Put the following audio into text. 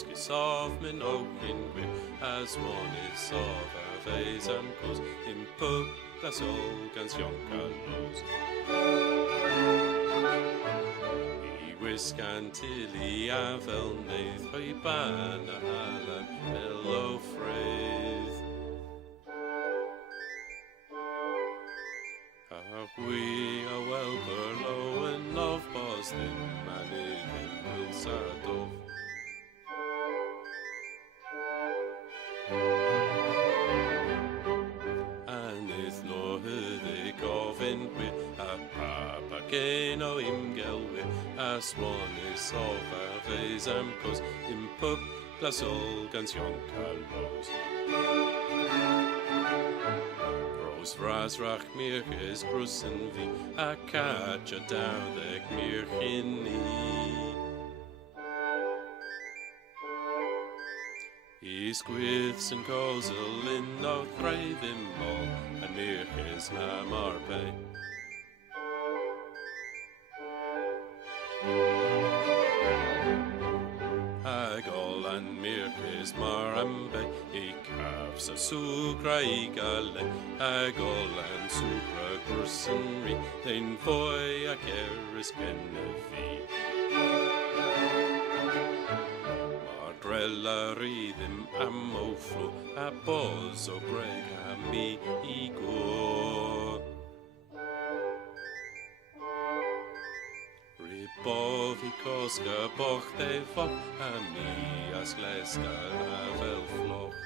Koskis of min okin gwyn, as one is of a veis am cos, in pub glas olgans jonkan los. Wisgan tilly a fel neith, rhoi ban a halan, hello fraith. We a well berlow and of Boston, man in will sadov. And Ydhnor Heudhik of in with a papageno imgel with a swan is of a veis am cos in pub glas olgans jonkalos. Bros vrasrach mirches grussen vi a katja daudek mirchini. Is gwiths and kozel in no threidhim all, and mirches na marpe. Agol and mirches marambe, I calves a sugra igale, agol and sugra grussenry, then voy a keris genevi. Margrella rhythm amoflo, a bozo greg a mi igor. Ribovi koska boch de fok, a mi as gleska a vel floch.